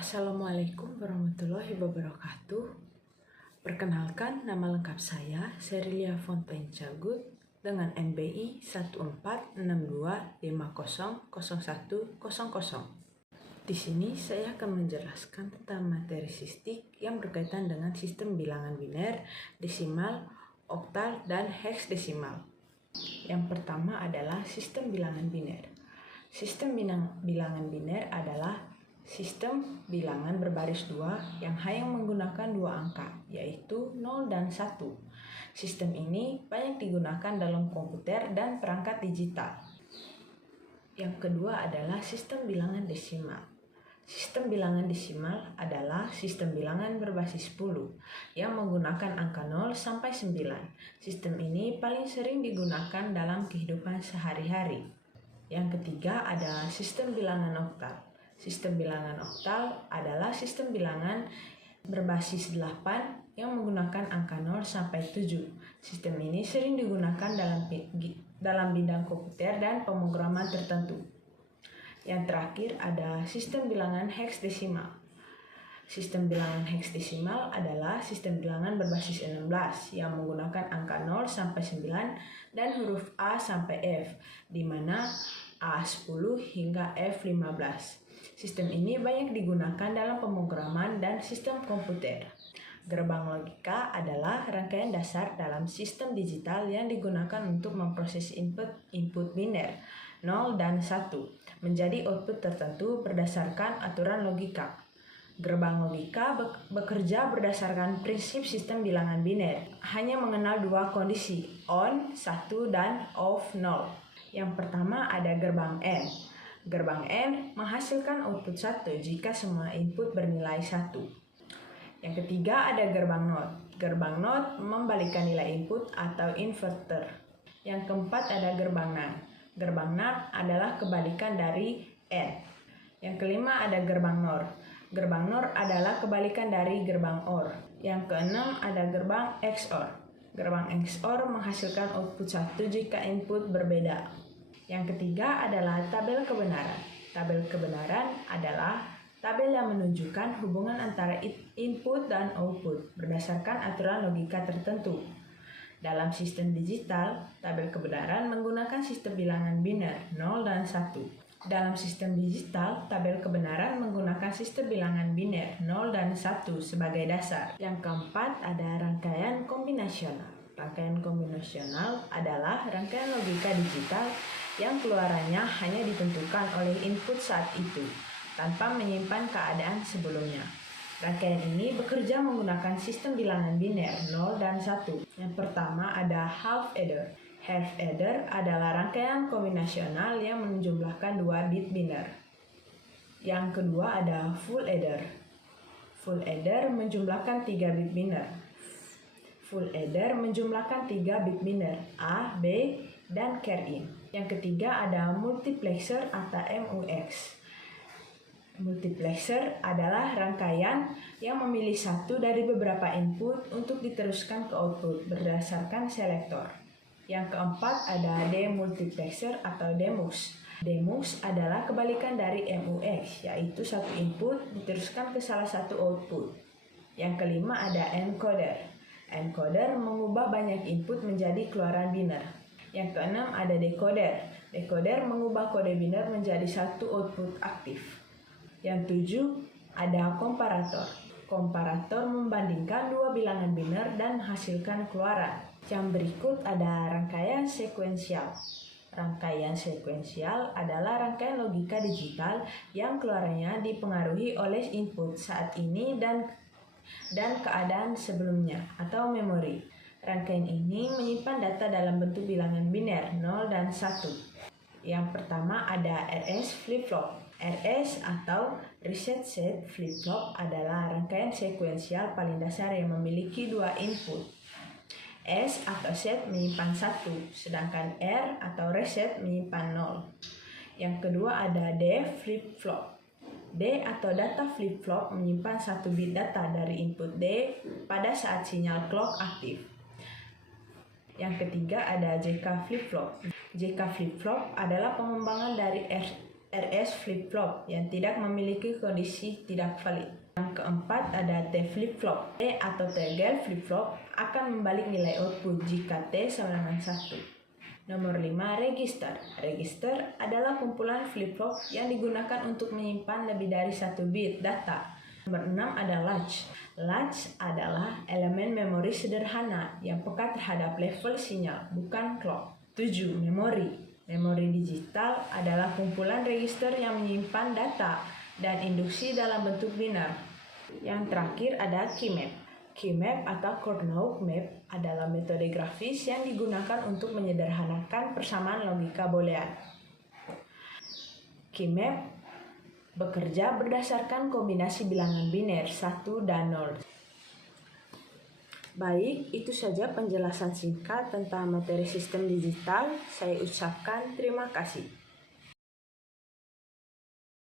Assalamualaikum warahmatullahi wabarakatuh. Perkenalkan, nama lengkap saya Serilia Fontaine Cagut dengan NBI 1462500100. Di sini saya akan menjelaskan tentang materi sistik yang berkaitan dengan sistem bilangan biner, desimal, oktal, dan heksadesimal. Yang pertama adalah sistem bilangan biner. Sistem bilangan biner adalah sistem bilangan berbaris 2 yang hanya menggunakan dua angka, yaitu 0 dan 1. Sistem ini banyak digunakan dalam komputer dan perangkat digital. Yang kedua adalah sistem bilangan desimal. Sistem bilangan desimal adalah sistem bilangan berbasis 10 yang menggunakan angka 0 sampai 9. Sistem ini paling sering digunakan dalam kehidupan sehari-hari. Yang ketiga adalah sistem bilangan oktal. Sistem bilangan oktal adalah sistem bilangan berbasis 8 yang menggunakan angka 0 sampai 7. Sistem ini sering digunakan dalam bidang komputer dan pemrograman tertentu. Yang terakhir ada sistem bilangan heksadesimal. Sistem bilangan heksadesimal adalah sistem bilangan berbasis 16 yang menggunakan angka 0 sampai 9 dan huruf A sampai F, di mana A10 hingga F15. Sistem ini banyak digunakan dalam pemrograman dan sistem komputer. Gerbang logika adalah rangkaian dasar dalam sistem digital yang digunakan untuk memproses input biner 0 dan 1 menjadi output tertentu berdasarkan aturan logika. Gerbang logika bekerja berdasarkan prinsip sistem bilangan biner, hanya mengenal dua kondisi, on 1 dan off 0. Yang pertama ada gerbang N. Gerbang N menghasilkan output 1 jika semua input bernilai 1. Yang ketiga ada gerbang NOT. Gerbang NOT membalikkan nilai input atau inverter. Yang keempat ada gerbang NAND. Gerbang NAND adalah kebalikan dari N. Yang kelima ada gerbang NOR. Gerbang NOR adalah kebalikan dari gerbang OR. Yang keenam ada gerbang XOR. Gerbang XOR menghasilkan output 1 jika input berbeda. Yang ketiga adalah tabel kebenaran. Tabel kebenaran adalah tabel yang menunjukkan hubungan antara input dan output berdasarkan aturan logika tertentu. Dalam sistem digital, tabel kebenaran menggunakan sistem bilangan biner 0 dan 1. Dalam sistem digital, tabel kebenaran menggunakan sistem bilangan biner 0 dan 1 sebagai dasar. Yang keempat ada rangkaian kombinasional. Rangkaian kombinasional adalah rangkaian logika digital yang keluarannya hanya ditentukan oleh input saat itu, tanpa menyimpan keadaan sebelumnya. Rangkaian ini bekerja menggunakan sistem bilangan biner 0 dan 1. Yang pertama ada half adder. Half adder adalah rangkaian kombinasional yang menjumlahkan 2 bit biner. Yang kedua ada full adder. Full adder menjumlahkan 3 bit biner. Full adder menjumlahkan 3 bit biner A, B, dan carry in. Yang ketiga ada multiplexer atau MUX. Multiplexer adalah rangkaian yang memilih satu dari beberapa input untuk diteruskan ke output berdasarkan selektor. Yang keempat ada demultiplexer atau DeMUX. DeMUX adalah kebalikan dari MUX, yaitu satu input diteruskan ke salah satu output. Yang kelima ada encoder. Encoder mengubah banyak input menjadi keluaran biner. Yang keenam ada decoder. Decoder mengubah kode biner menjadi satu output aktif. Yang tujuh ada komparator. Komparator membandingkan dua bilangan biner dan menghasilkan keluaran. Yang berikut ada rangkaian sekuensial. Rangkaian sekuensial adalah rangkaian logika digital yang keluarannya dipengaruhi oleh input saat ini dan keadaan sebelumnya atau memori. Rangkaian ini menyimpan data dalam bentuk bilangan biner 0 dan 1. Yang pertama ada RS flip-flop. RS atau reset set flip-flop adalah rangkaian sekuensial paling dasar yang memiliki dua input. S atau set menyimpan 1, sedangkan R atau reset menyimpan 0. Yang kedua ada D flip-flop. D atau data flip-flop menyimpan 1 bit data dari input D pada saat sinyal clock aktif. Yang ketiga ada JK flip-flop. JK flip-flop adalah pengembangan dari RS flip-flop yang tidak memiliki kondisi tidak valid. Yang keempat ada T flip-flop. T atau tegel flip-flop akan membalik nilai output jika T sama dengan 1. Nomor 5, register. Register adalah kumpulan flip-flop yang digunakan untuk menyimpan lebih dari 1 bit data. Nomor 6 ada latch. Latch adalah elemen memori sederhana yang peka terhadap level sinyal, bukan clock. 7. Memori. Memori digital adalah kumpulan register yang menyimpan data dan induksi dalam bentuk biner. Yang terakhir ada keymap. Keymap atau Cournot map adalah metode grafis yang digunakan untuk menyederhanakan persamaan logika boolean. Keymap bekerja berdasarkan kombinasi bilangan biner 1 dan 0. Baik, itu saja penjelasan singkat tentang materi sistem digital. Saya ucapkan terima kasih.